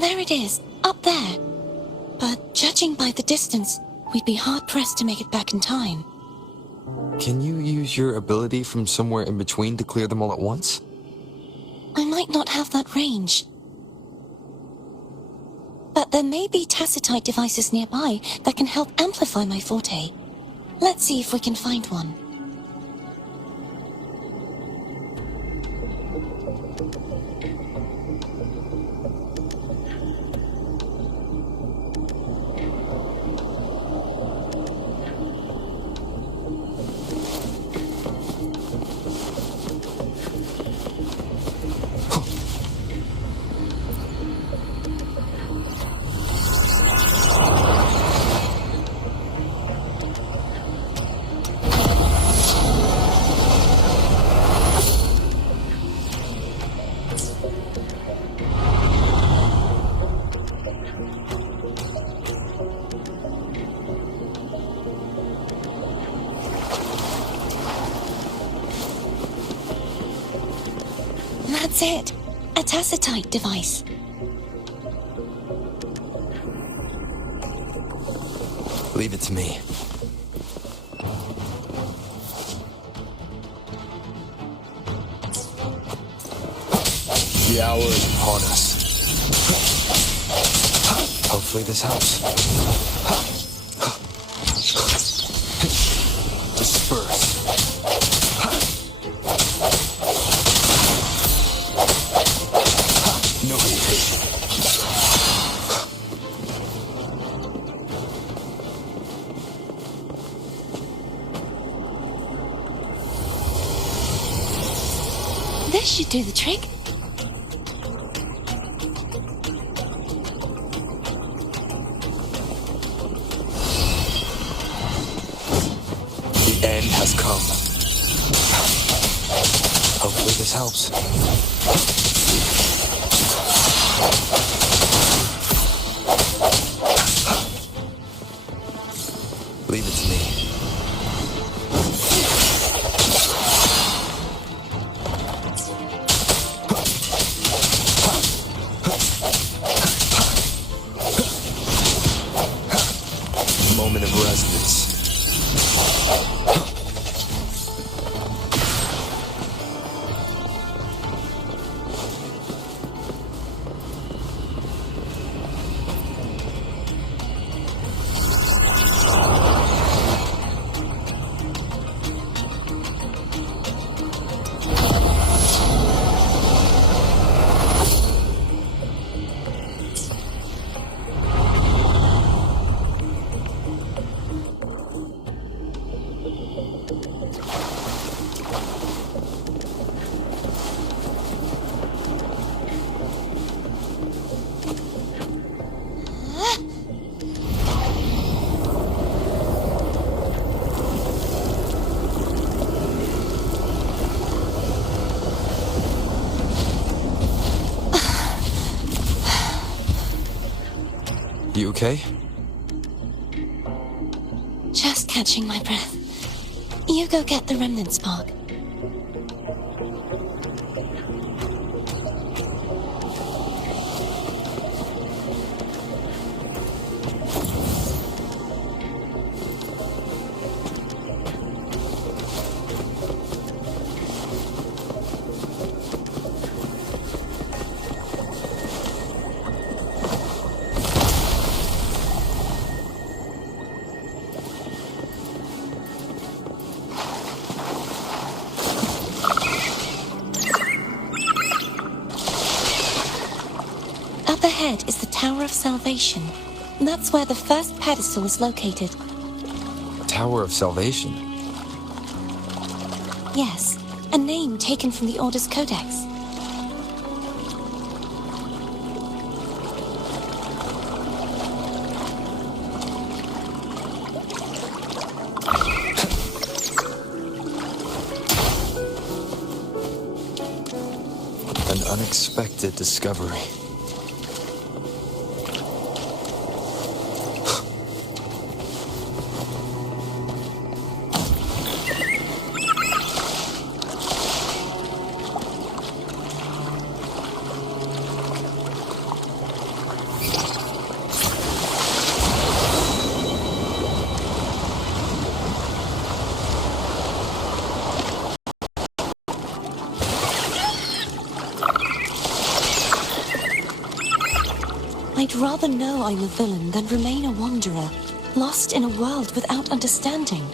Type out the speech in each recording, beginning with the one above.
There it is, up there. But judging by the distance, we'd be hard-pressed to make it back in time. Can you use your ability from somewhere in between to clear them all at once? I might not have that range. But there may be tacitite devices nearby that can help amplify my forte. Let's see if we can find one. That's it. A tacitite device. Leave it to me. The hour is upon us. Hopefully this helps. Disperse. No hesitation. This should do the trick. The end has come. Hopefully this helps. Leave it to me. Moment of resonance. You okay? Just catching my breath. You go get the remnant spark. Up ahead is the Tower of Salvation. That's where the first pedestal is located. Tower of Salvation? Yes, a name taken from the Order's Codex. An unexpected discovery. I'd rather know I'm a villain than remain a wanderer, lost in a world without understanding.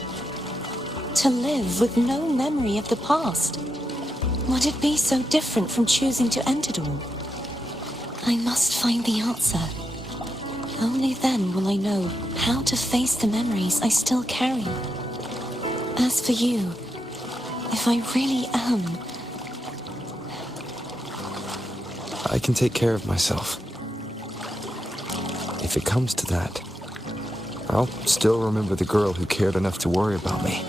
To live with no memory of the past. Would it be so different from choosing to end it all? I must find the answer. Only then will I know how to face the memories I still carry. As for you, if I really am... I can take care of myself. If it comes to that, I'll still remember the girl who cared enough to worry about me.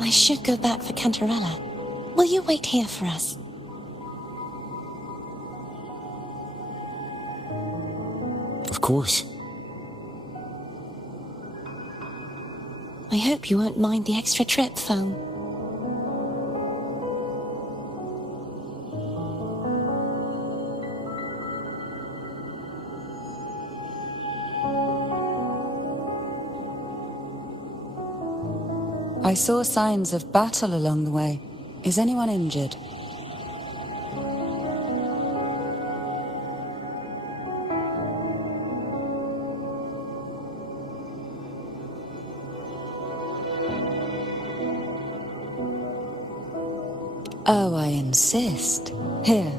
I should go back for Cantarella. Will you wait here for us? Of course. I hope you won't mind the extra trip, Foam. I saw signs of battle along the way. Is anyone injured? Oh, I insist. Here,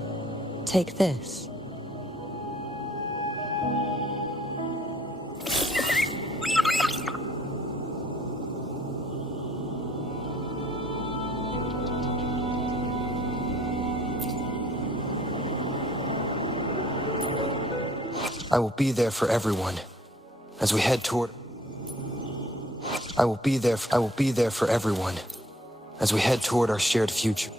take this. I will be there for everyone as we head toward... I will be there for everyone as we head toward our shared future.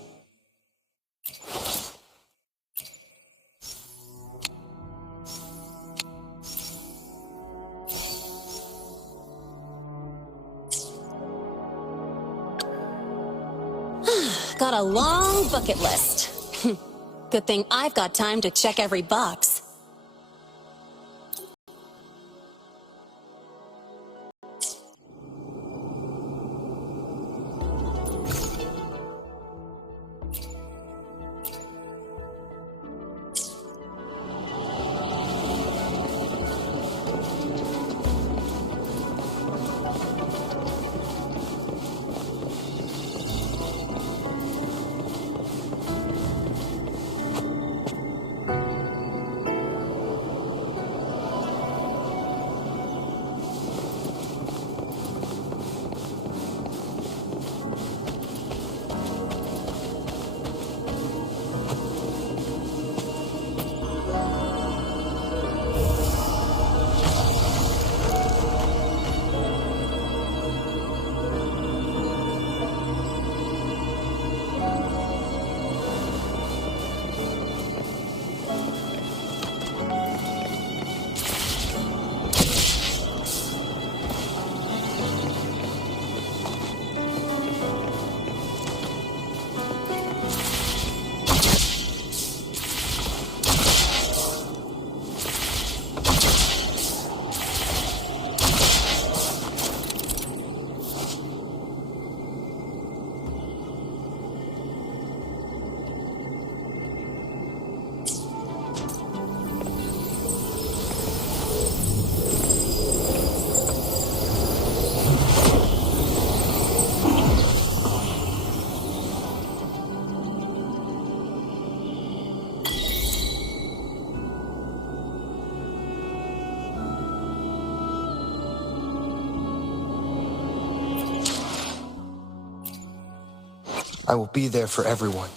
Got a long bucket list. Good thing I've got time to check every box. I will be there for everyone.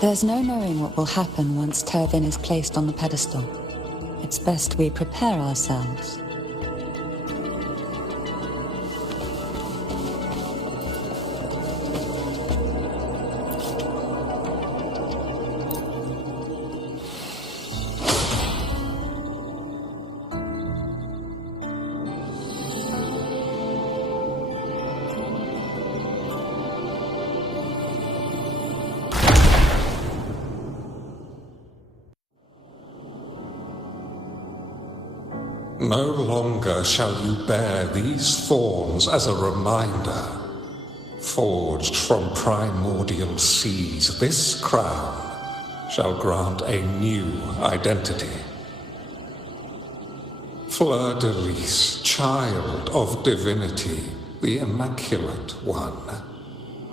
There's no knowing what will happen once Turvin is placed on the pedestal. It's best we prepare ourselves. No longer shall you bear these thorns as a reminder. Forged from primordial seas, this crown shall grant a new identity. Fleur-de-Lis, child of divinity, the Immaculate One,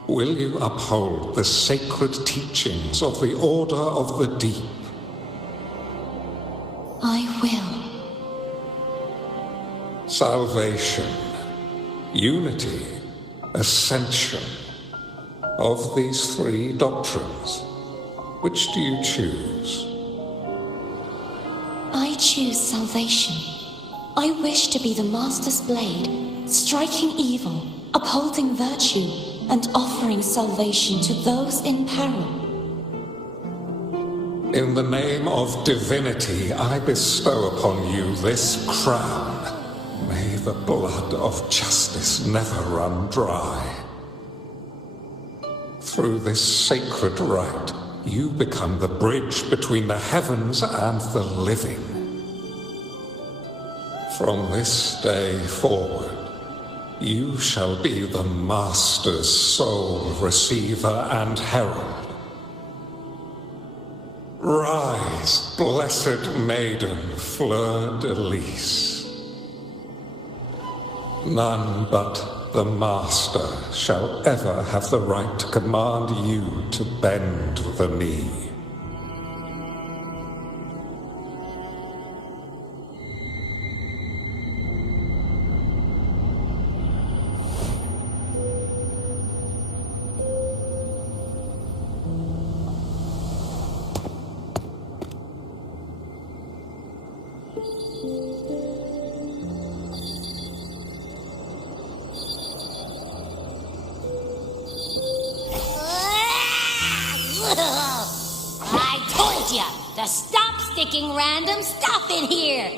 will you uphold the sacred teachings of the Order of the Deep? I will. Salvation, unity, ascension. Of these three doctrines, which do you choose? I choose salvation. I wish to be the Master's blade, striking evil, upholding virtue, and offering salvation to those in peril. In the name of divinity, I bestow upon you this crown. May the blood of justice never run dry. Through this sacred rite, you become the bridge between the heavens and the living. From this day forward, you shall be the Master's sole receiver and herald. Rise, blessed maiden Fleur-de-Lis. None but the Master shall ever have the right to command you to bend the knee. I told ya to stop sticking random stuff in here!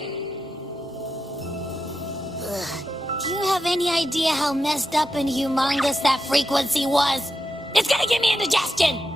Do you have any idea how messed up and humongous that frequency was? It's gonna give me indigestion!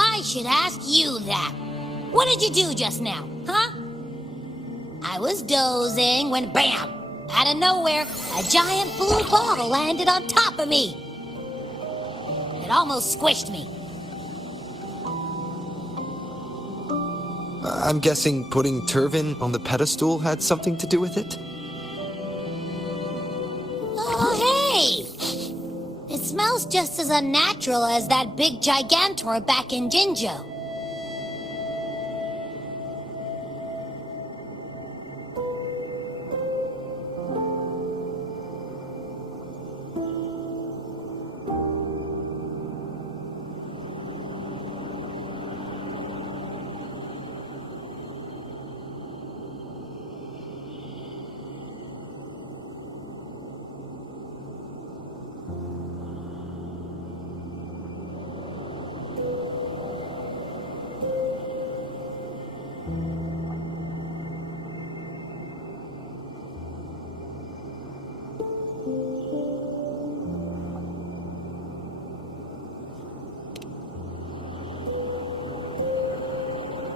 I should ask you that. What did you do just now, huh? I was dozing when bam! Out of nowhere, a giant blue ball landed on top of me. It almost squished me. I'm guessing putting Turvin on the pedestal had something to do with it? Oh, hey! It smells just as unnatural as that big gigantor back in Jinzhou.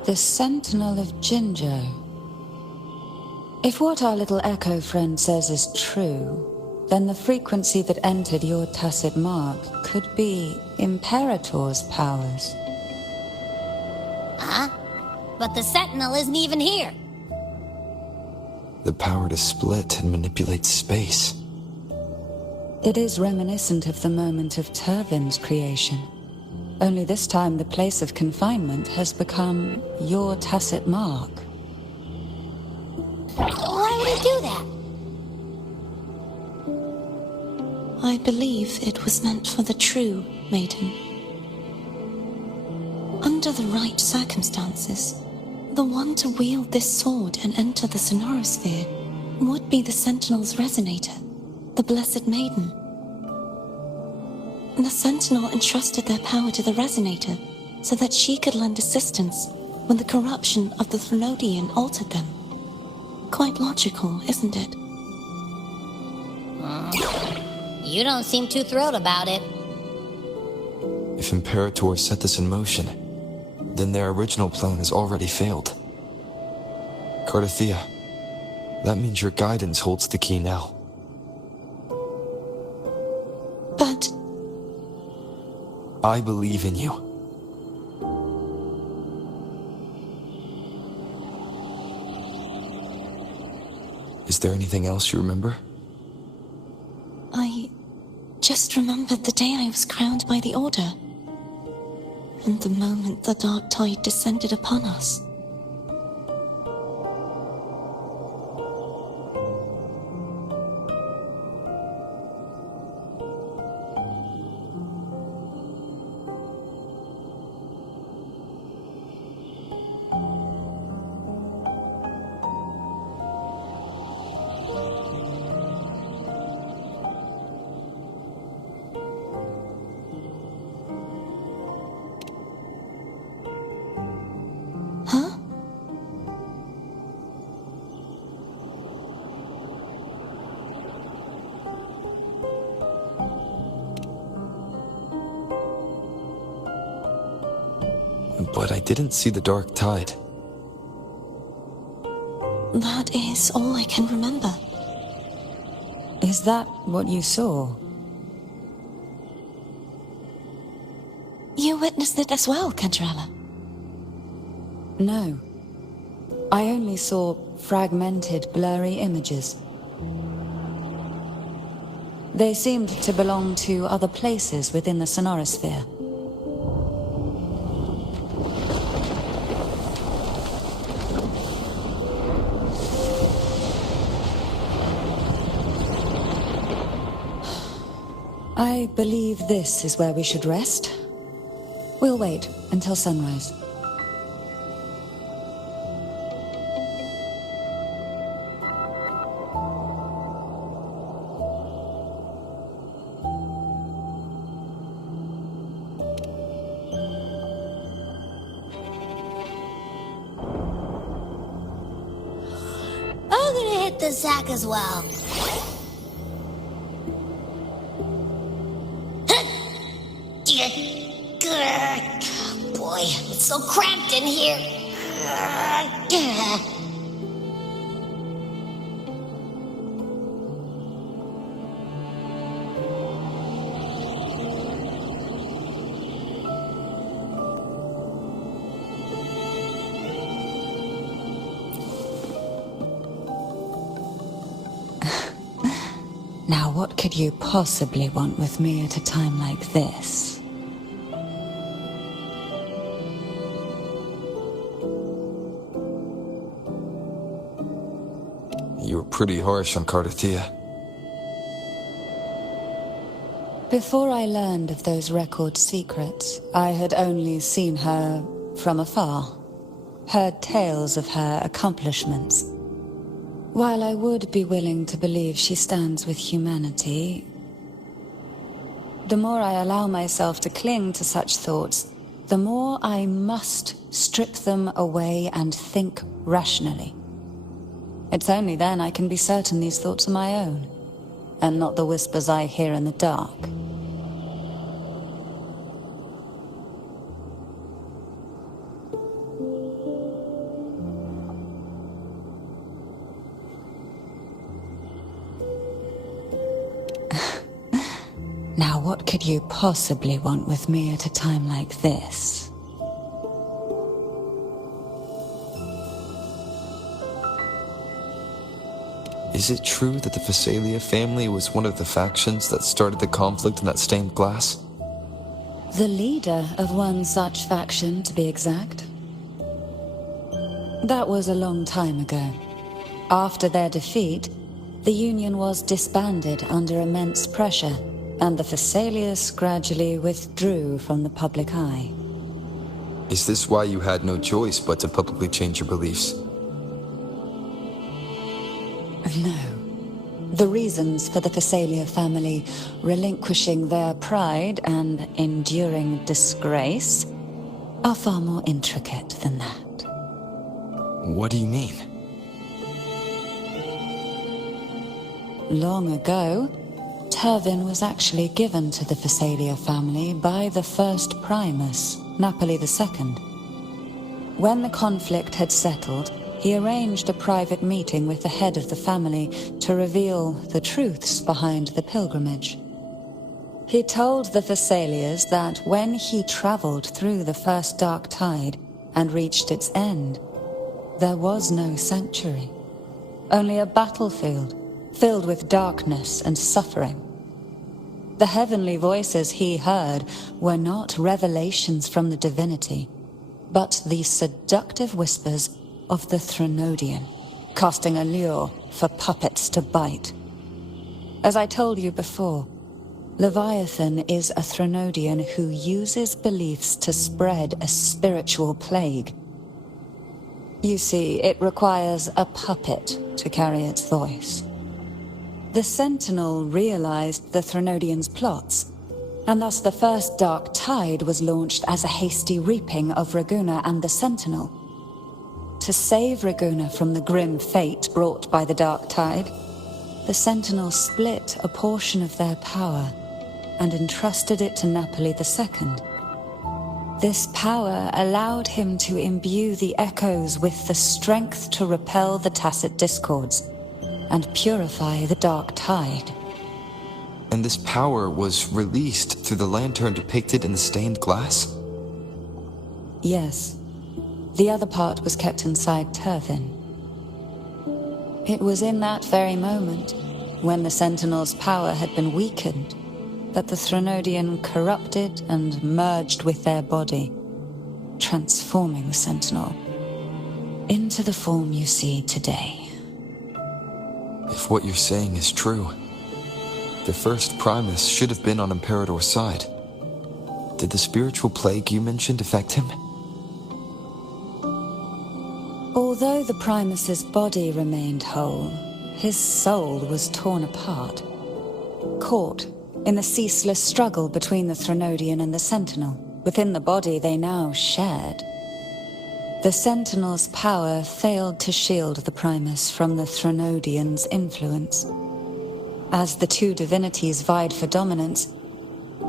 The Sentinel of Jinzhou. If what our little echo friend says is true, then the frequency that entered your tacit mark could be Imperator's powers. Huh? But the Sentinel isn't even here. The power to split and manipulate space. It is reminiscent of the moment of Turvin's creation. Only this time the place of confinement has become your tacit mark. Why would he do that? I believe it was meant for the true maiden. Under the right circumstances, the one to wield this sword and enter the sonorosphere would be the Sentinel's resonator, the Blessed Maiden. The Sentinel entrusted their power to the resonator so that she could lend assistance when the corruption of the Threnodian altered them. Quite logical, isn't it? You don't seem too thrilled about it. If Imperator set this in motion, then their original plan has already failed. Cardathea, that means your guidance holds the key now. But I believe in you. Is there anything else you remember? I just remembered the day I was crowned by the Order, and the moment the dark tide descended upon us. Huh? But I didn't see the dark tide. That is all I can remember. Is that what you saw? You witnessed it as well, Cantarella. No. I only saw fragmented, blurry images. They seemed to belong to other places within the sonorosphere. I believe this is where we should rest. We'll wait until sunrise. I'm gonna hit the sack as well. Boy, it's so cramped in here. Now what could you possibly want with me at a time like this? You were pretty harsh on Cardathea. Before I learned of those record secrets, I had only seen her from afar, heard tales of her accomplishments. While I would be willing to believe she stands with humanity, the more I allow myself to cling to such thoughts, the more I must strip them away and think rationally. It's only then I can be certain these thoughts are my own, and not the whispers I hear in the dark. Now what could you possibly want with me at a time like this? Is it true that the Phasalia family was one of the factions that started the conflict in that stained glass? The leader of one such faction, to be exact. That was a long time ago. After their defeat, the Union was disbanded under immense pressure, and the Phasalias gradually withdrew from the public eye. Is this why you had no choice but to publicly change your beliefs? No. The reasons for the Phasalia family relinquishing their pride and enduring disgrace are far more intricate than that. What do you mean? Long ago, Turvin was actually given to the Phasalia family by the first Primus, Napoli II. When the conflict had settled, he arranged a private meeting with the head of the family to reveal the truths behind the pilgrimage. He told the Phasalias that when he traveled through the first dark tide and reached its end, there was no sanctuary, only a battlefield filled with darkness and suffering. The heavenly voices he heard were not revelations from the divinity, but the seductive whispers of the Threnodian, casting a lure for puppets to bite. As I told you before, Leviathan is a Threnodian who uses beliefs to spread a spiritual plague. You see, it requires a puppet to carry its voice. The Sentinel realized the Threnodian's plots, and thus the first Dark Tide was launched as a hasty reaping of Raguna and the Sentinel. To save Raguna from the grim fate brought by the Dark Tide, the Sentinel split a portion of their power and entrusted it to Napoli II. This power allowed him to imbue the echoes with the strength to repel the tacit discords and purify the Dark Tide. And this power was released through the lantern depicted in the stained glass? Yes. The other part was kept inside Turvin. It was in that very moment, when the Sentinel's power had been weakened, that the Threnodian corrupted and merged with their body, transforming the Sentinel into the form you see today. If what you're saying is true, the first Primus should have been on Imperator's side. Did the spiritual plague you mentioned affect him? Although the Primus's body remained whole, his soul was torn apart, caught in the ceaseless struggle between the Threnodian and the Sentinel. Within the body they now shared. The Sentinel's power failed to shield the Primus from the Threnodian's influence. As the two divinities vied for dominance,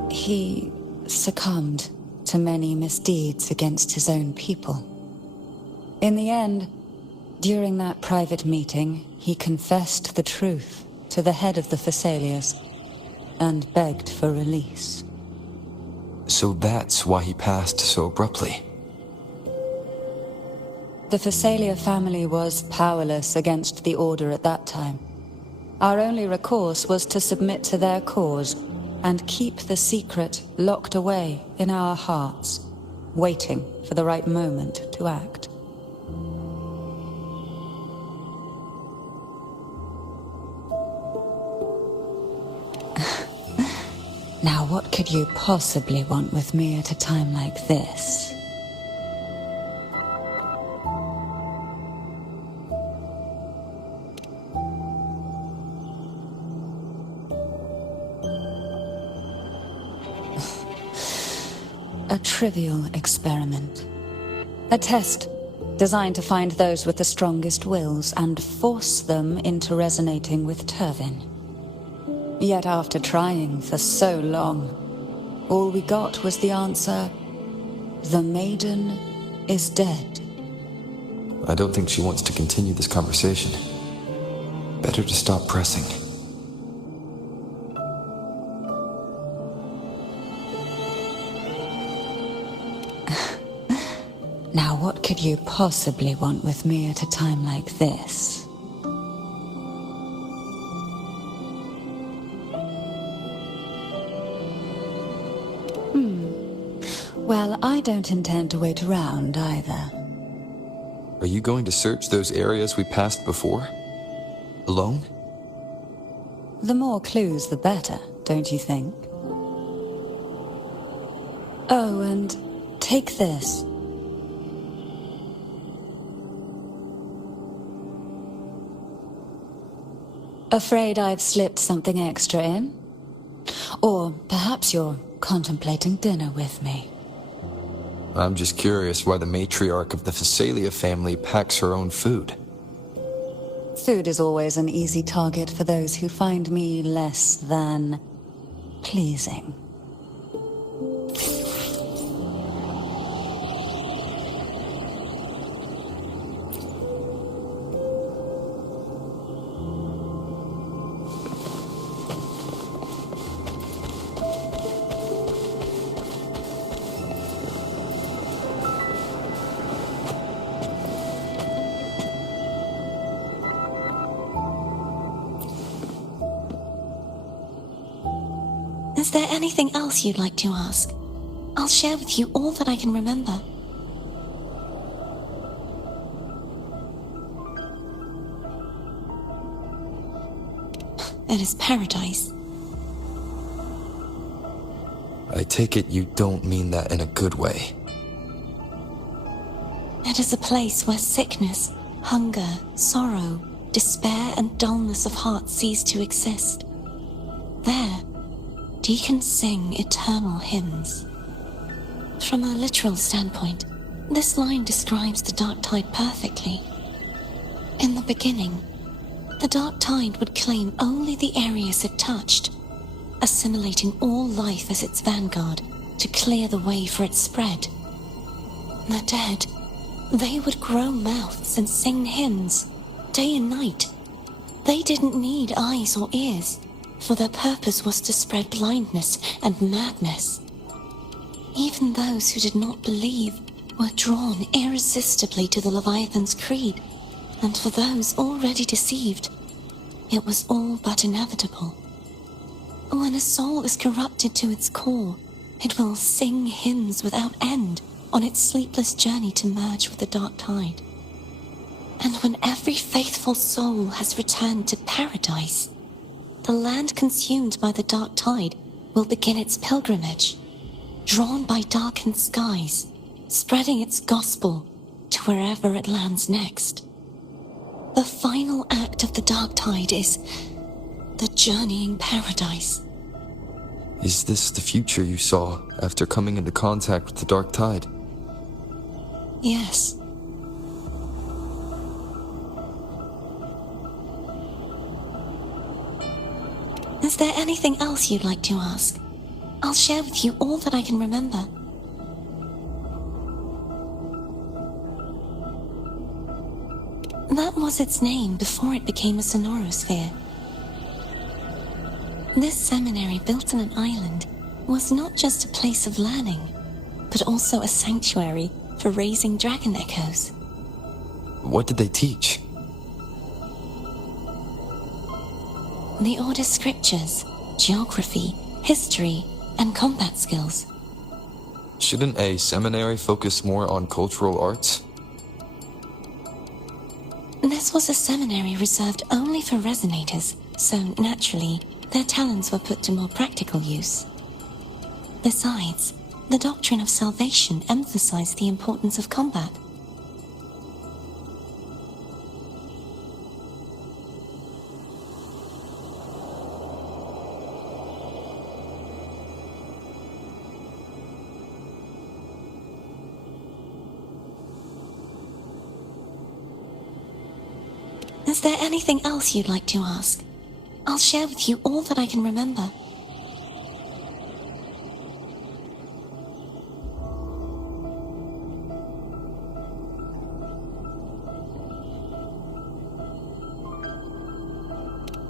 he succumbed to many misdeeds against his own people. In the end, during that private meeting, he confessed the truth to the head of the Phasalias and begged for release. So that's why he passed so abruptly. The Phasalia family was powerless against the Order at that time. Our only recourse was to submit to their cause and keep the secret locked away in our hearts, waiting for the right moment to act. Now, what could you possibly want with me at a time like this? A trivial experiment. A test designed to find those with the strongest wills and force them into resonating with Turvin. Yet after trying for so long, all we got was the answer, "The maiden is dead." I don't think she wants to continue this conversation. Better to stop pressing. Now, what could you possibly want with me at a time like this? I don't intend to wait around either. Are you going to search those areas we passed before? Alone? The more clues, the better, don't you think? Oh, and take this. Afraid I've slipped something extra in? Or perhaps you're contemplating dinner with me. I'm just curious why the matriarch of the Phasalia family packs her own food. Food is always an easy target for those who find me less than pleasing. Is there anything else you'd like to ask? I'll share with you all that I can remember. It is paradise. I take it you don't mean that in a good way. It is a place where sickness, hunger, sorrow, despair, and dullness of heart cease to exist. There, deacons sing eternal hymns. From a literal standpoint, this line describes the dark tide perfectly. In the beginning, the dark tide would claim only the areas it touched, assimilating all life as its vanguard to clear the way for its spread. The dead, they would grow mouths and sing hymns, day and night. They didn't need eyes or ears, for their purpose was to spread blindness and madness. Even those who did not believe were drawn irresistibly to the Leviathan's creed, and for those already deceived, it was all but inevitable. When a soul is corrupted to its core, it will sing hymns without end on its sleepless journey to merge with the dark tide. And when every faithful soul has returned to paradise, the land consumed by the dark tide will begin its pilgrimage, drawn by darkened skies, spreading its gospel to wherever it lands next. The final act of the dark tide is the journeying paradise. Is this the future you saw after coming into contact with the dark tide? Yes. Is there anything else you'd like to ask? I'll share with you all that I can remember. That was its name before it became a sonorosphere. This seminary built on an island was not just a place of learning, but also a sanctuary for raising dragon echoes. What did they teach? The Order's scriptures, geography, history, and combat skills. Shouldn't a seminary focus more on cultural arts? This was a seminary reserved only for resonators, so naturally, their talents were put to more practical use. Besides, the doctrine of salvation emphasized the importance of combat. Is there anything else you'd like to ask? I'll share with you all that I can remember.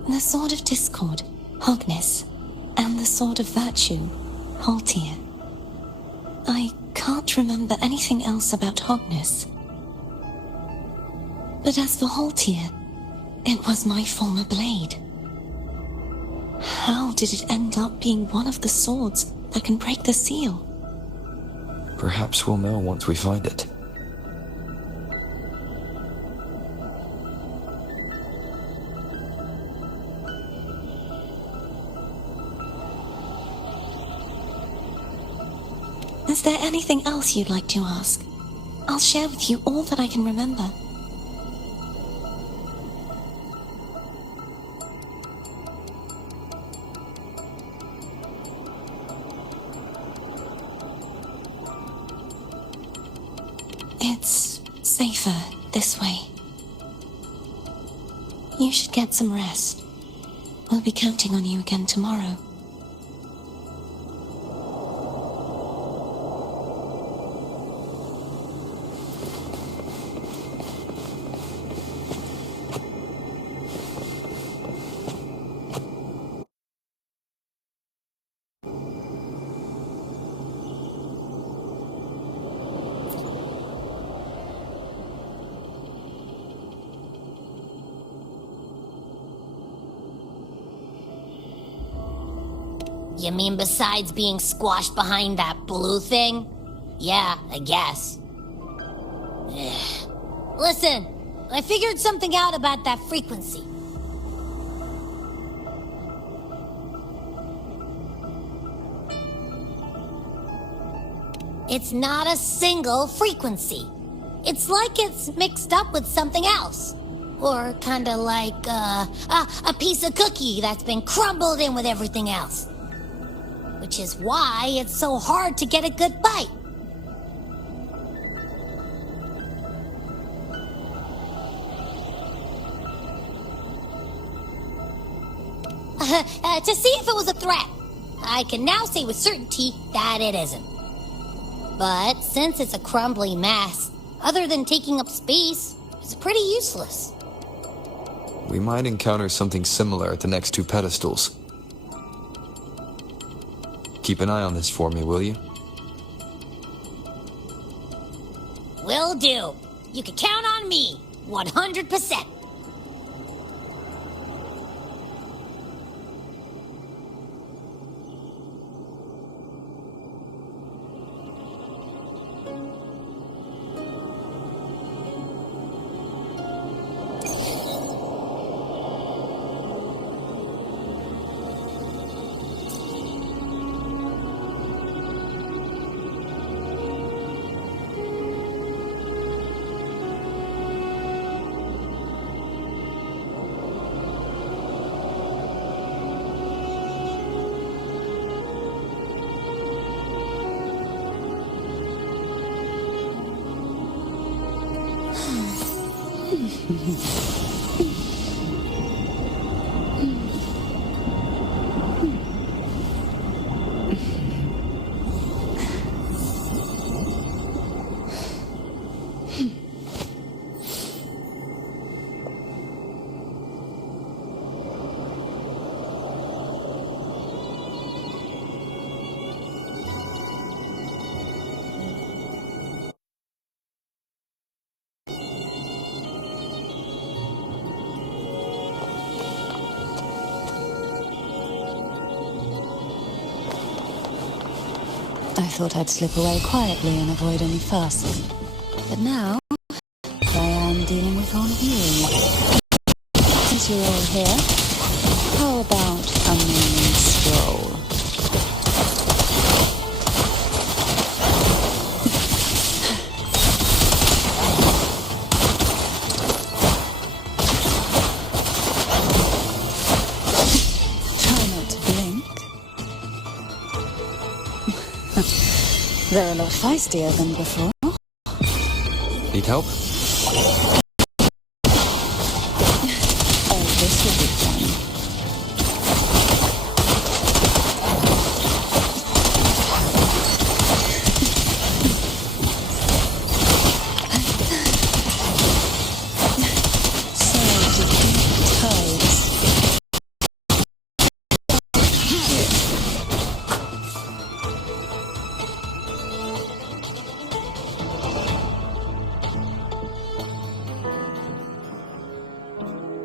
The Sword of Discord, Hogness, and the Sword of Virtue, Haltir. I can't remember anything else about Hogness. But as for Haltir, it was my former blade. How did it end up being one of the swords that can break the seal? Perhaps we'll know once we find it. Is there anything else you'd like to ask? I'll share with you all that I can remember. It's safer this way. You should get some rest. We'll be counting on you again tomorrow. You mean besides being squashed behind that blue thing? Yeah, I guess. Listen, I figured something out about that frequency. It's not a single frequency. It's like it's mixed up with something else. Or kinda like, a piece of cookie that's been crumbled in with everything else. Which is why it's so hard to get a good bite. To see if it was a threat, I can now say with certainty that it isn't. But since it's a crumbly mess, other than taking up space, it's pretty useless. We might encounter something similar at the next two pedestals. Keep an eye on this for me, will you? Will do. You can count on me, 100%. I thought I'd slip away quietly and avoid any fuss. But now, I am dealing with all of you. Since you're all here, how about a morning stroll? Try not to blink. They're a lot feistier than before. Need help? Oh, this will be fun. So, defeat tides.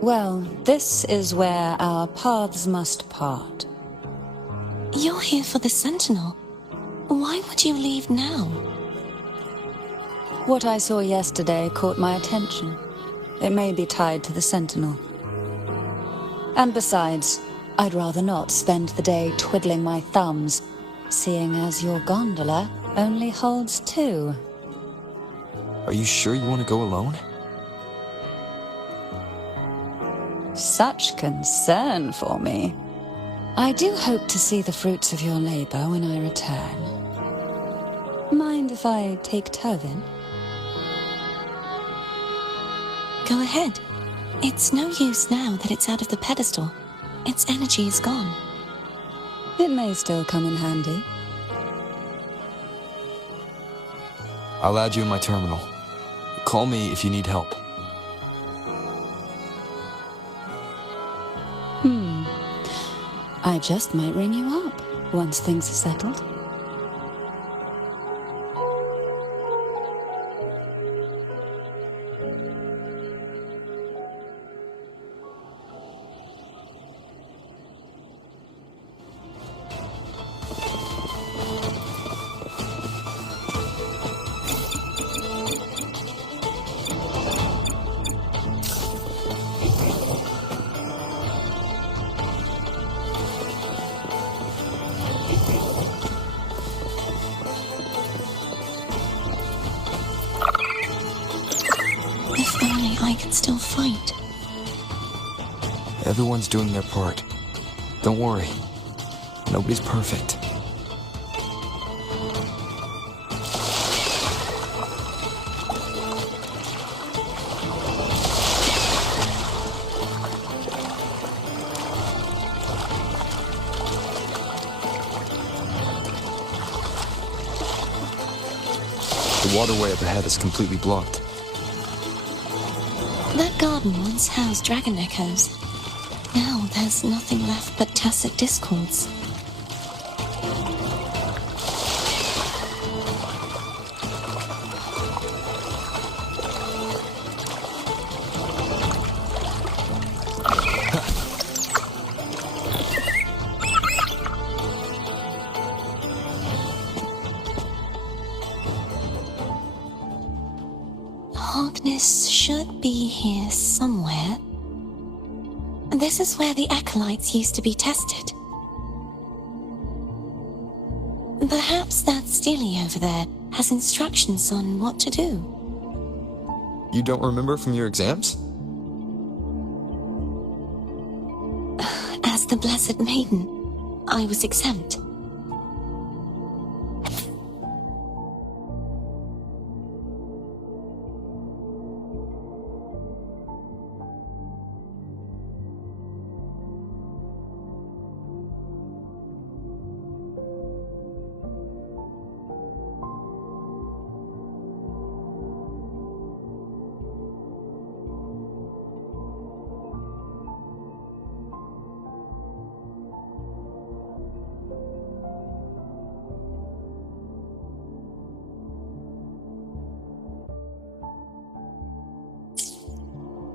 Well, this is where our paths must part. You're here for the Sentinel. Why would you leave now? What I saw yesterday caught my attention. It may be tied to the Sentinel. And besides, I'd rather not spend the day twiddling my thumbs, seeing as your gondola only holds 2. Are you sure you want to go alone? Such concern for me. I do hope to see the fruits of your labor when I return. Mind if I take Turvin? Go ahead. It's no use now that it's out of the pedestal. Its energy is gone. It may still come in handy. I'll add you in my terminal. Call me if you need help. I just might ring you up once things are settled. If only I could still fight. Everyone's doing their part. Don't worry. Nobody's perfect. The waterway up ahead is completely blocked. That garden once housed dragon echoes. Now there's nothing left but tacit discords. Hogness should be here somewhere. This is where the acolytes used to be tested. Perhaps that Steely over there has instructions on what to do. You don't remember from your exams? As the Blessed Maiden, I was exempt.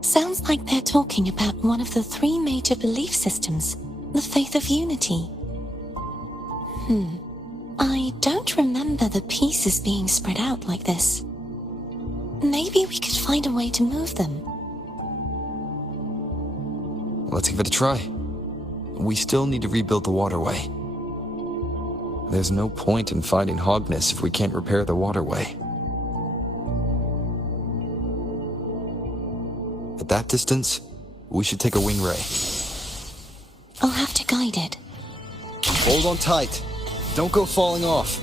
Sounds like they're talking about one of the 3 major belief systems, the faith of unity. I don't remember the pieces being spread out like this. Maybe we could find a way to move them. Let's give it a try. We still need to rebuild the waterway. There's no point in fighting Hogness if we can't repair the waterway. At that distance, we should take a wing ray. I'll have to guide it. Hold on tight. Don't go falling off.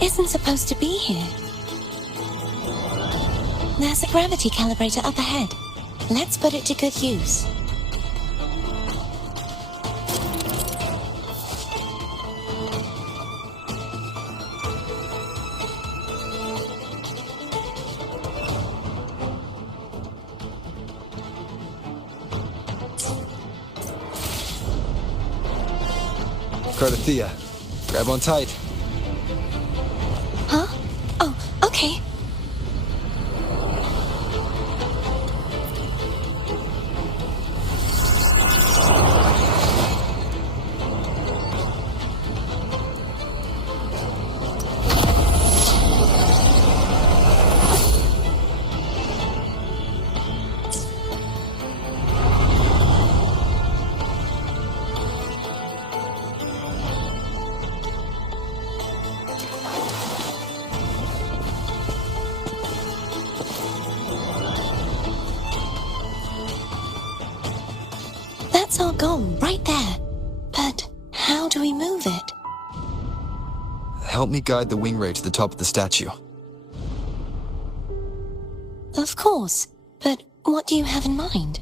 It isn't supposed to be here. There's a gravity calibrator up ahead. Let's put it to good use. Cardathea, grab on tight. Huh? Oh, okay. That's our goal, right there. But how do we move it? Help me guide the wing ray to the top of the statue. Of course, but what do you have in mind?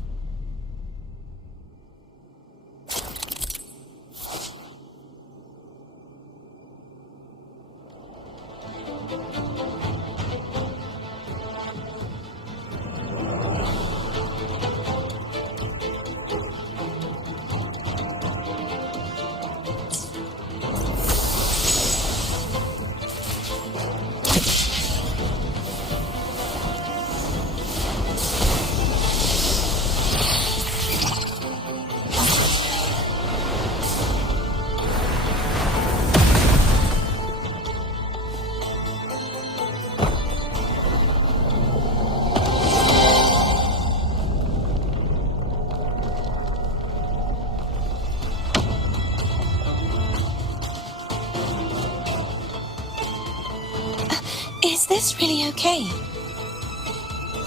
Is this really okay?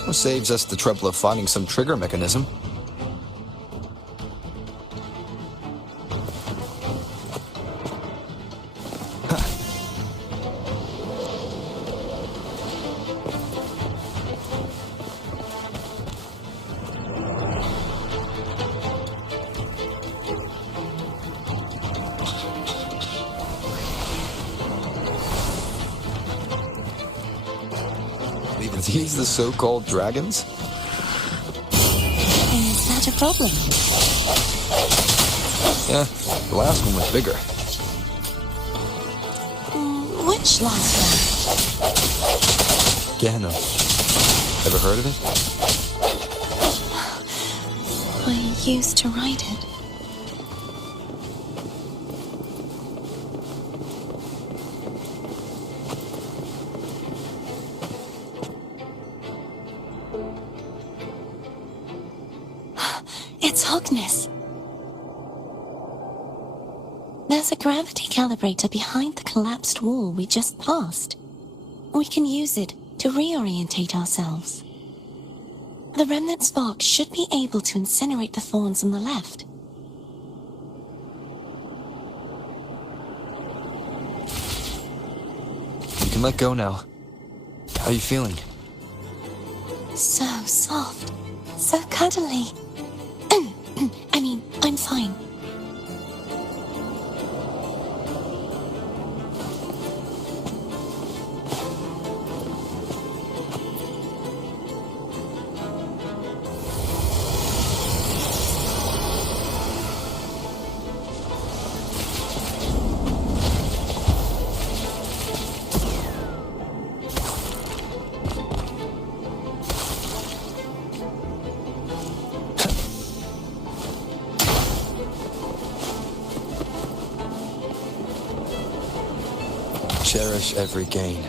Well, saves us the trouble of finding some trigger mechanism. These the so-called dragons? Is that a problem? Yeah, the last one was bigger. Which last one? Gehenna. Ever heard of it? I used to write it. It's Hogness. There's a gravity calibrator behind the collapsed wall we just passed. We can use it to reorientate ourselves. The remnant spark should be able to incinerate the thorns on the left. You can let go now. How are you feeling? So soft, so cuddly. I mean, I'm fine. Cherish every gain.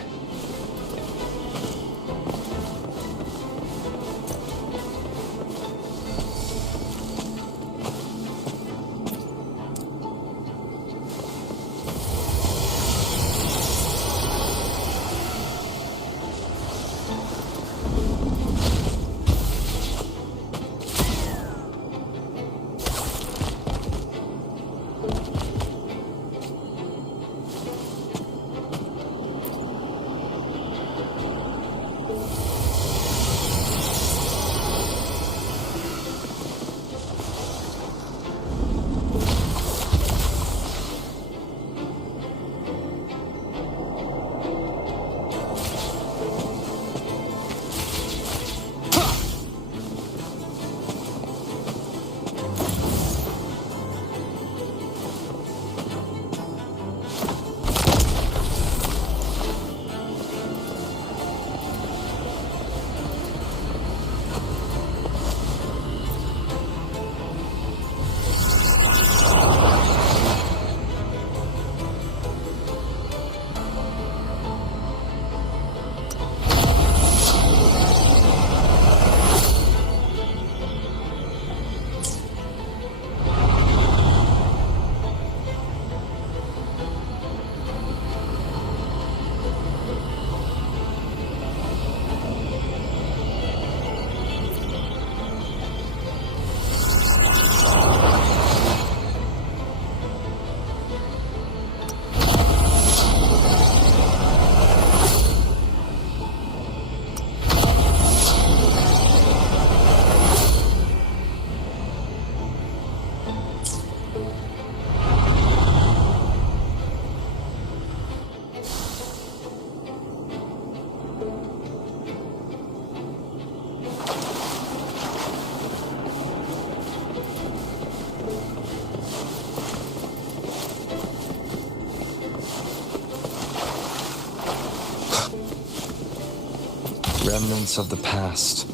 Remnants of the past.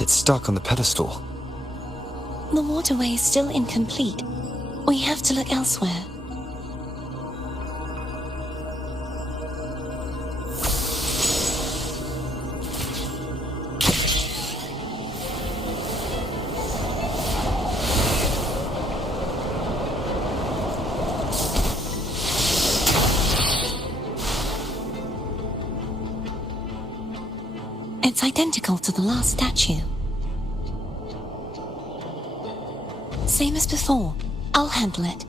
It's stuck on the pedestal. The waterway is still incomplete. We have to look elsewhere. It's identical to the last statue. Same as before. I'll handle it.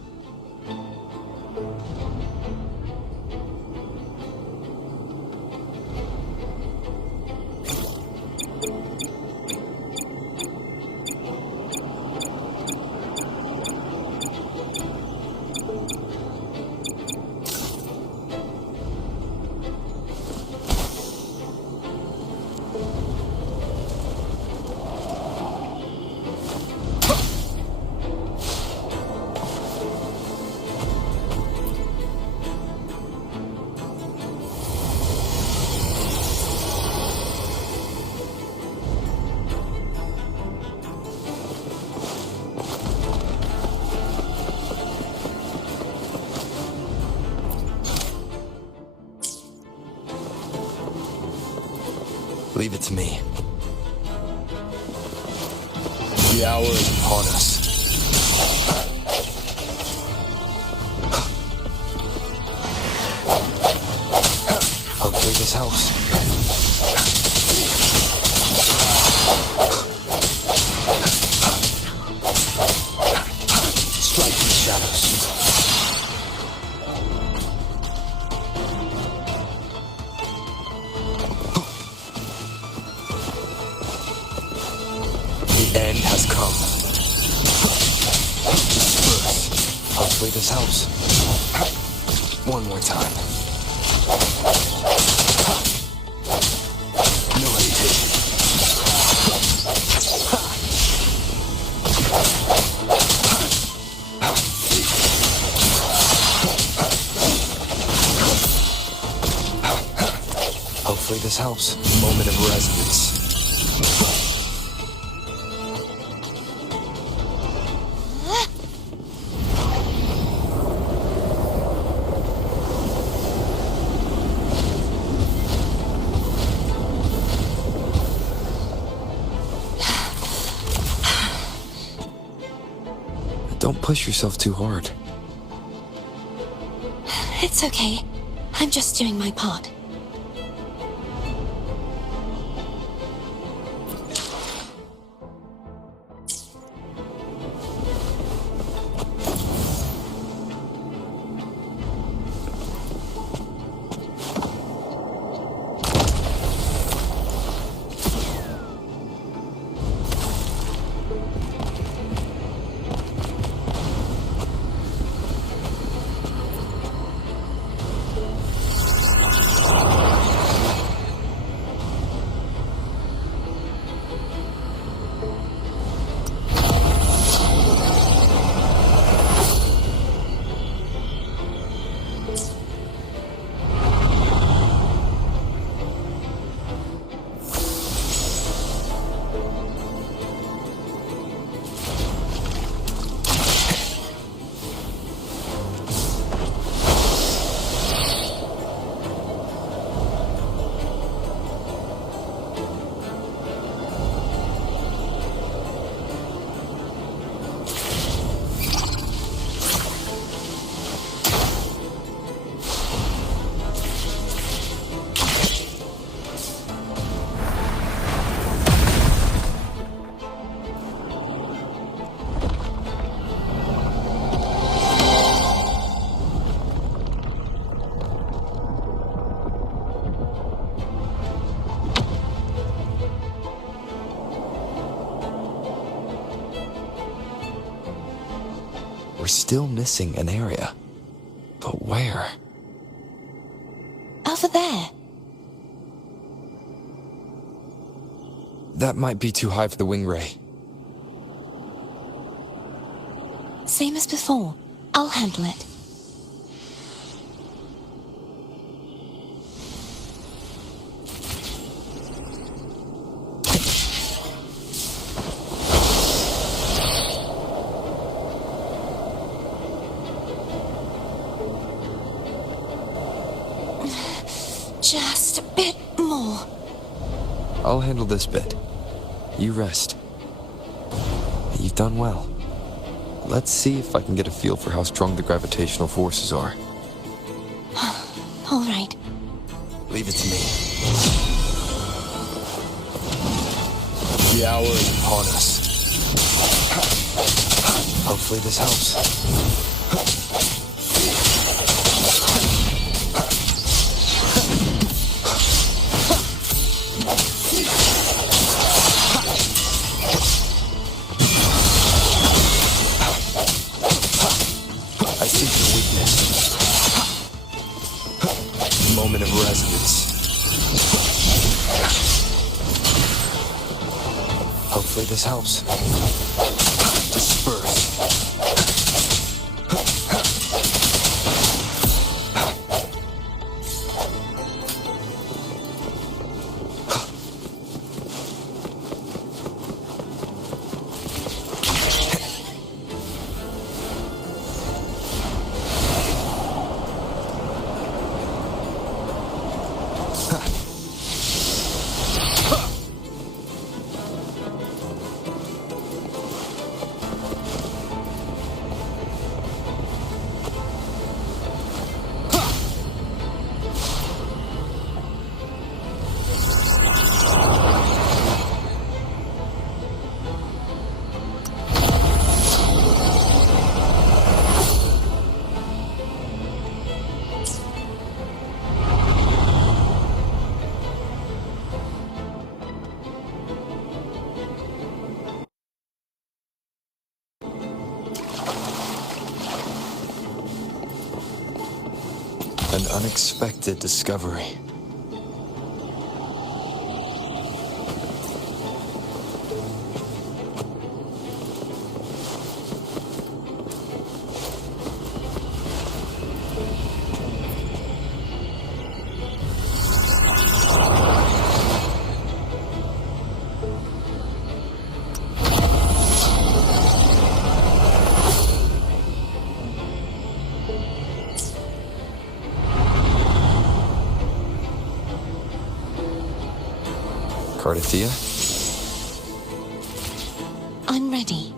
Leave it to me. The hour is upon us. Hopefully this helps. Strike in the shadows. The end has come. Disperse. Hopefully this helps. One more time. No hesitation. Hopefully this helps. Moment of resonance. Don't push yourself too hard. It's okay. I'm just doing my part. We're still missing an area. But where? Over there. That might be too high for the wing ray. Same as before. I'll handle it. Just a bit more. I'll handle this bit. You rest. You've done well. Let's see if I can get a feel for how strong the gravitational forces are. All right. Leave it to me. The hour is upon us. Hopefully this helps. I see your weakness. Moment of resonance. Hopefully this helps. Disperse. An unexpected discovery. Cardathia? I'm ready.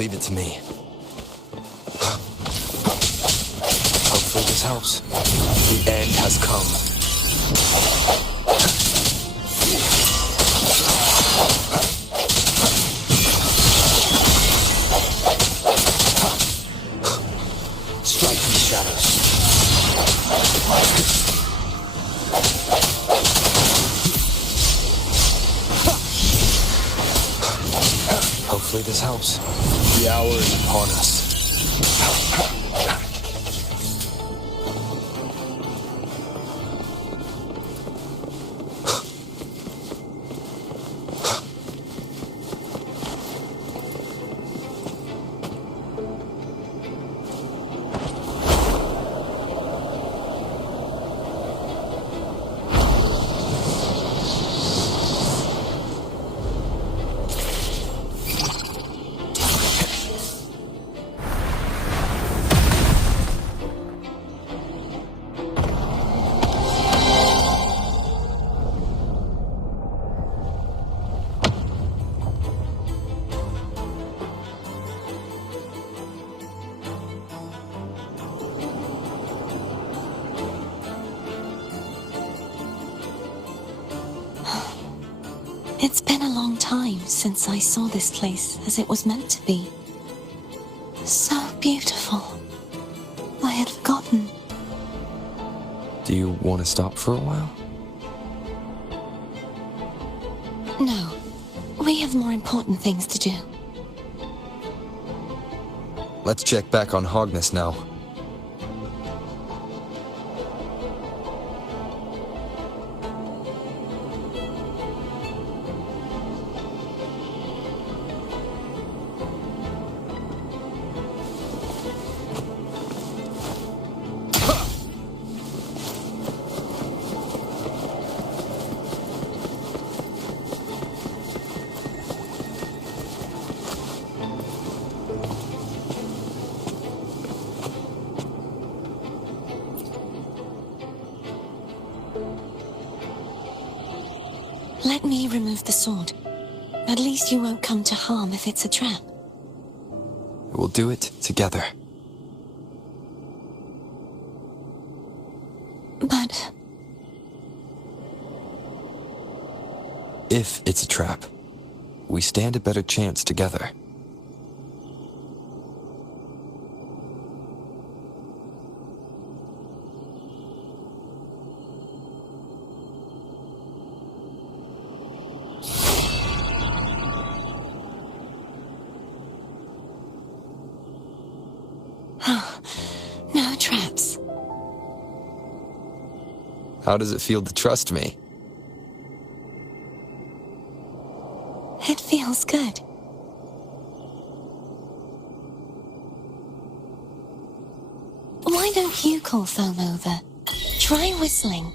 Leave it to me. Hopefully this helps. The end has come. Strike these shadows. Hopefully this helps. The hour is upon us. It's been a long time since I saw this place as it was meant to be. So beautiful. I had forgotten. Do you want to stop for a while? No. We have more important things to do. Let's check back on Hogness now. Let me remove the sword. At least you won't come to harm if it's a trap. We'll do it together. But If it's a trap, we stand a better chance together. no traps. How does it feel to trust me? It feels good. Why don't you call Foam over? Try whistling.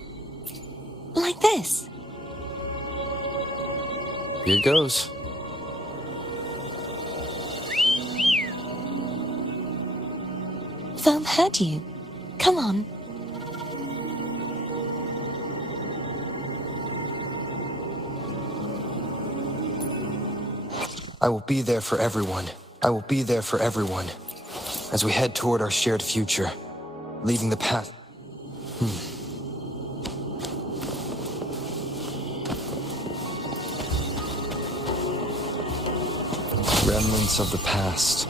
Like this. Here goes. Foam heard you. Come on. I will be there for everyone. I will be there for everyone. As we head toward our shared future, leaving the past. Remnants of the past.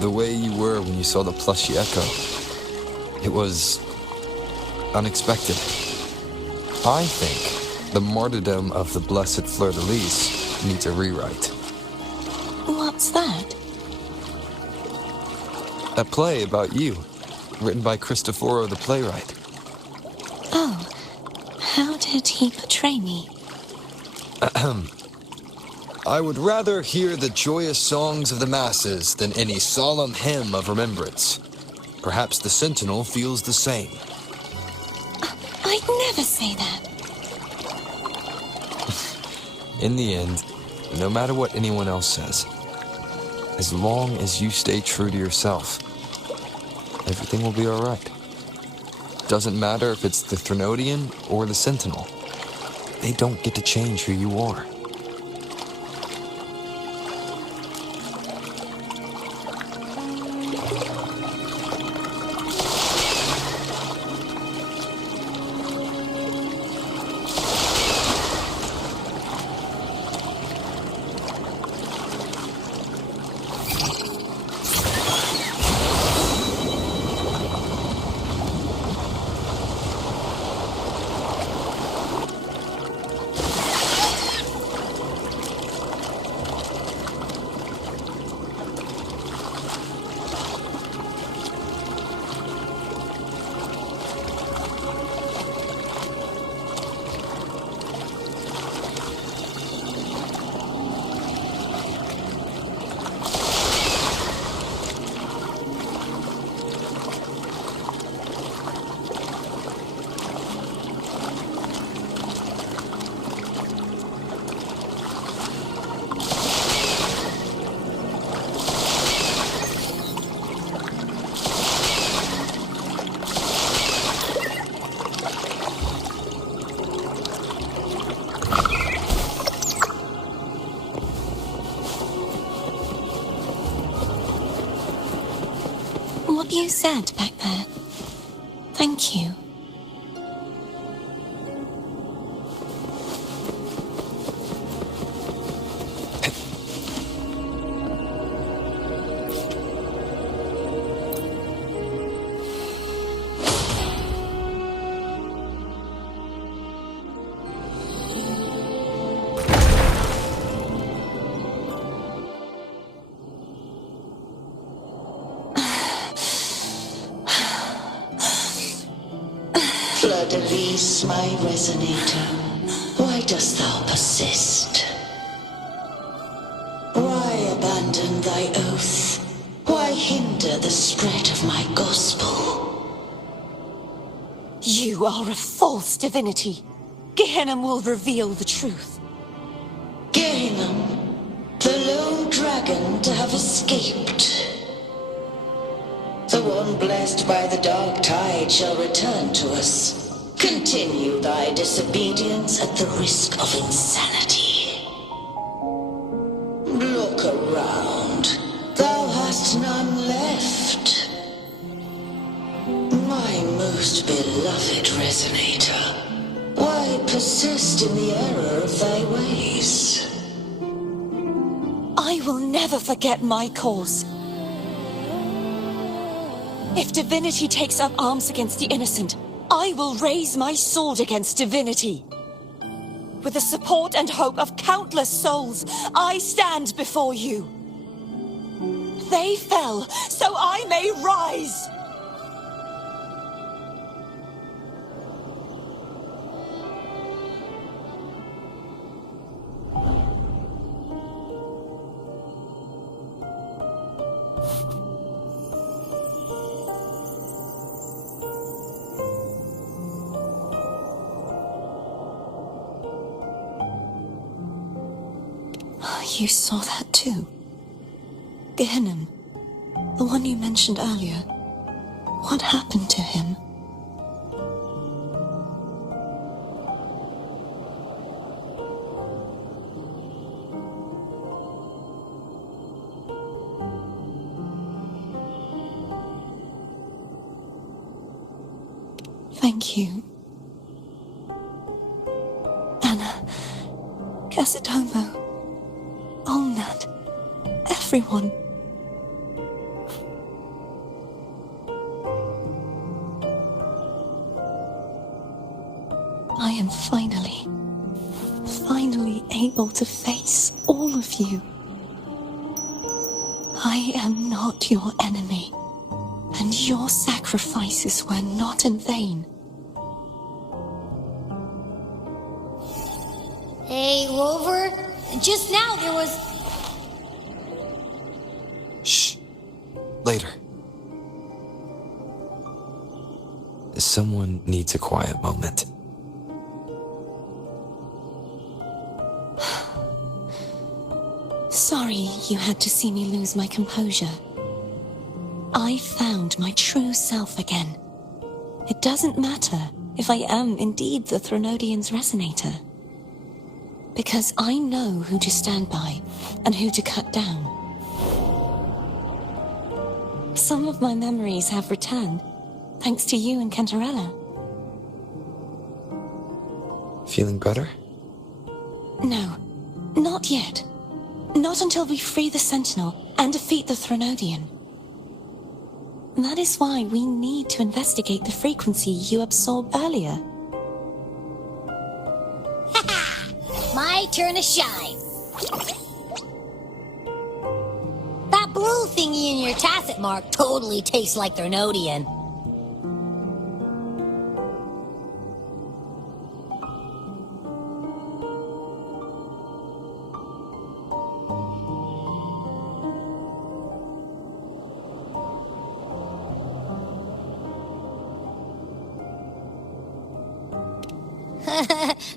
The way you were when you saw the plushy echo. It was unexpected. I think the martyrdom of the blessed fleur-de-lis needs a rewrite. What's that? A play about you, written by Cristoforo the playwright. Oh, how did he portray me? I would rather hear the joyous songs of the masses than any solemn hymn of remembrance. Perhaps the Sentinel feels the same. I'd never say that. In the end, no matter what anyone else says, as long as you stay true to yourself, everything will be all right. Doesn't matter if it's the Threnodian or the Sentinel. They don't get to change who you are. What you said back there. Thank you. Fleur-de-Lis, my resonator, why dost thou persist? Why abandon thy oath? Why hinder the spread of my gospel? You are a false divinity. Gehenna will reveal the truth. Gehenna, the lone dragon to have escaped. The one blessed by the dark tide shall return to us. Continue thy disobedience at the risk of insanity. Look around. Thou hast none left. My most beloved resonator, why persist in the error of thy ways? I will never forget my cause. If divinity takes up arms against the innocent, I will raise my sword against divinity. With the support and hope of countless souls, I stand before you. They fell, so I may rise. You saw that too. Gehenna, the one you mentioned earlier. What happened to him? Thank you. Anna, Casatomo, Olnat, everyone. I am finally able to face all of you. I am not your enemy, and your sacrifices were not in vain. Hey, Rover, Just now there was... Shh. Later. Someone needs a quiet moment. Sorry you had to see me lose my composure. I found my true self again. It doesn't matter if I am indeed the Threnodian's resonator. Because I know who to stand by and who to cut down. Some of my memories have returned, thanks to you and Cantarella. Feeling better? No, not yet. Not until we free the Sentinel and defeat the Threnodian. That is why we need to investigate the frequency you absorbed earlier. My turn to shine. That blue thingy in your tacit mark totally tastes like Threnodian.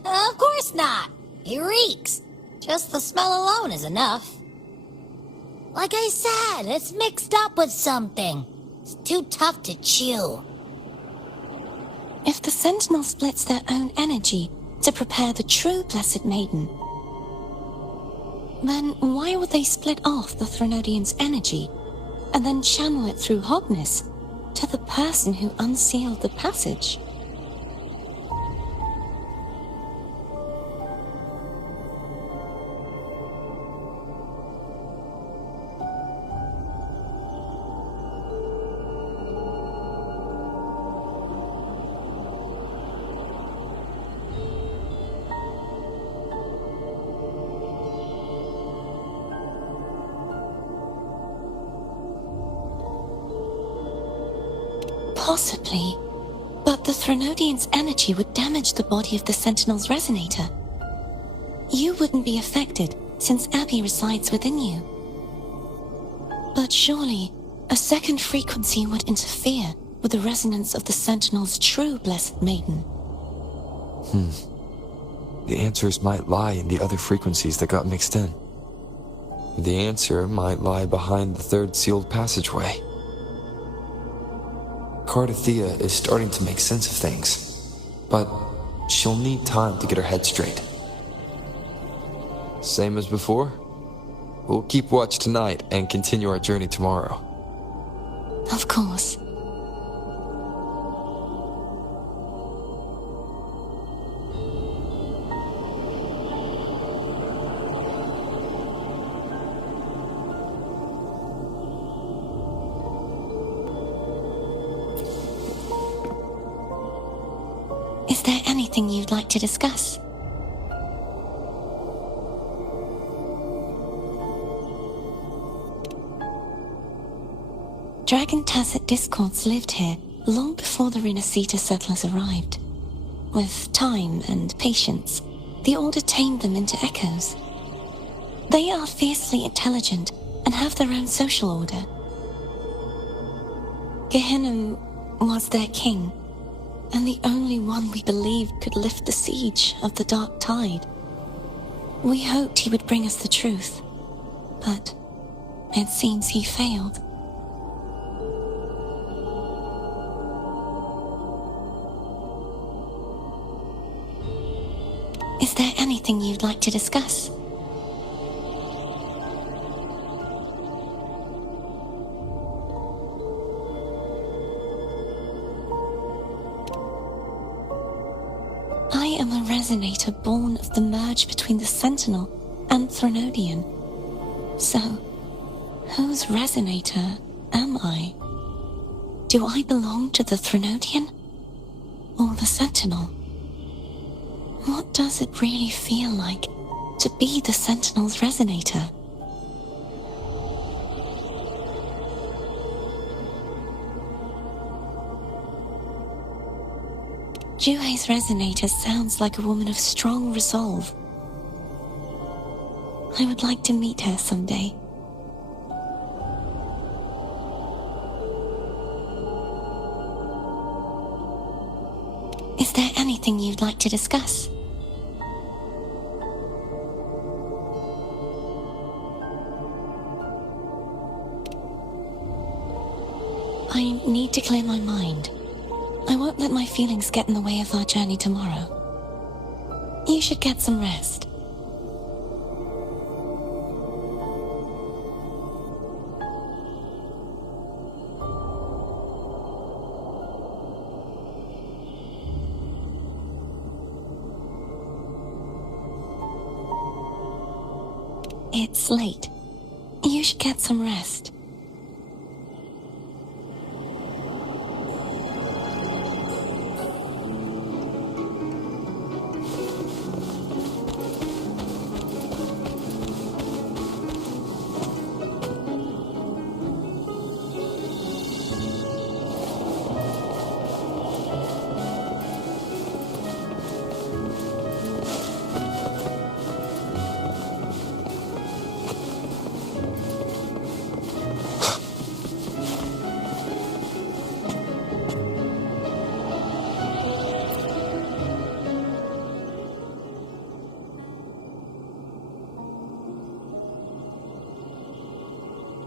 Of course not. It reeks. Just the smell alone is enough. Like I said, it's mixed up with something. It's too tough to chew. If the Sentinel splits their own energy to prepare the true Blessed Maiden, then why would they split off the Threnodian's energy and then channel it through Hogness to the person who unsealed the passage? Possibly, but the Threnodian's energy would damage the body of the Sentinel's resonator. You wouldn't be affected, since Abby resides within you. But surely, a second frequency would interfere with the resonance of the Sentinel's true Blessed Maiden. The answers might lie in the other frequencies that got mixed in. The answer might lie behind the third sealed passageway. Cardathea is starting to make sense of things, but she'll need time to get her head straight. Same as before? We'll keep watch tonight and continue our journey tomorrow. Of course. Is there anything you'd like to discuss? Dragon Tacet discords lived here long before the Rinascita settlers arrived. With time and patience, the Order tamed them into echoes. They are fiercely intelligent and have their own social order. Gehinnom was their king, and the only one we believed could lift the siege of the Dark Tide. We hoped he would bring us the truth, but it seems he failed. Is there anything you'd like to discuss? I am a resonator born of the merge between the Sentinel and Threnodian. So, whose resonator am I? Do I belong to the Threnodian or the Sentinel? What does it really feel like to be the Sentinel's resonator? Juhe's resonator sounds like a woman of strong resolve. I would like to meet her someday. Is there anything you'd like to discuss? I need to clear my mind. I won't let my feelings get in the way of our journey tomorrow. You should get some rest. It's late. You should get some rest.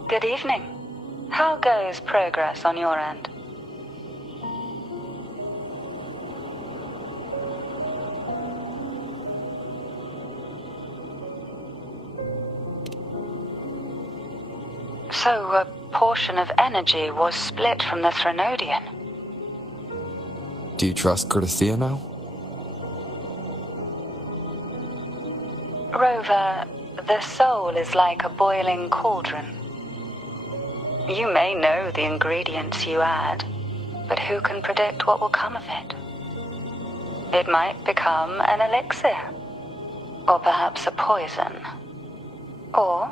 Good evening. How goes progress on your end? So a portion of energy was split from the Threnodian. Do you trust Cardathia now? Rover, the soul is like a boiling cauldron. You may know the ingredients you add, but who can predict what will come of it? It might become an elixir, or perhaps a poison, or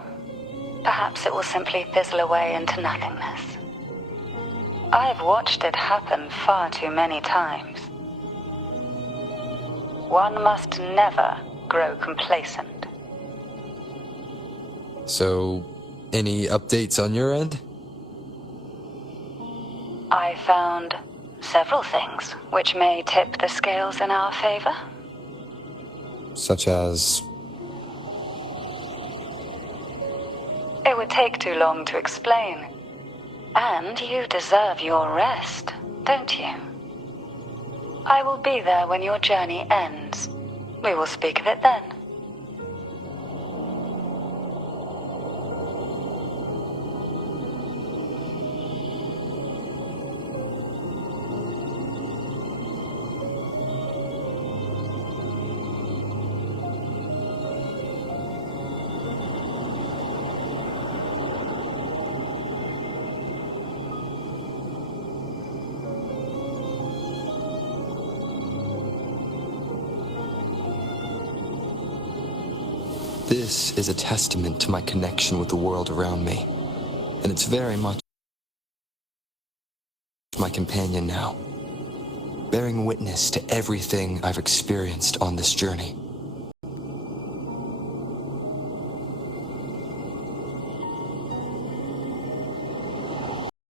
perhaps it will simply fizzle away into nothingness. I've watched it happen far too many times. One must never grow complacent. So, any updates on your end? I found several things which may tip the scales in our favor. Such as... It would take too long to explain. And you deserve your rest, don't you? I will be there when your journey ends. We will speak of it then. This is a testament to my connection with the world around me, and it's very much my companion now, bearing witness to everything I've experienced on this journey.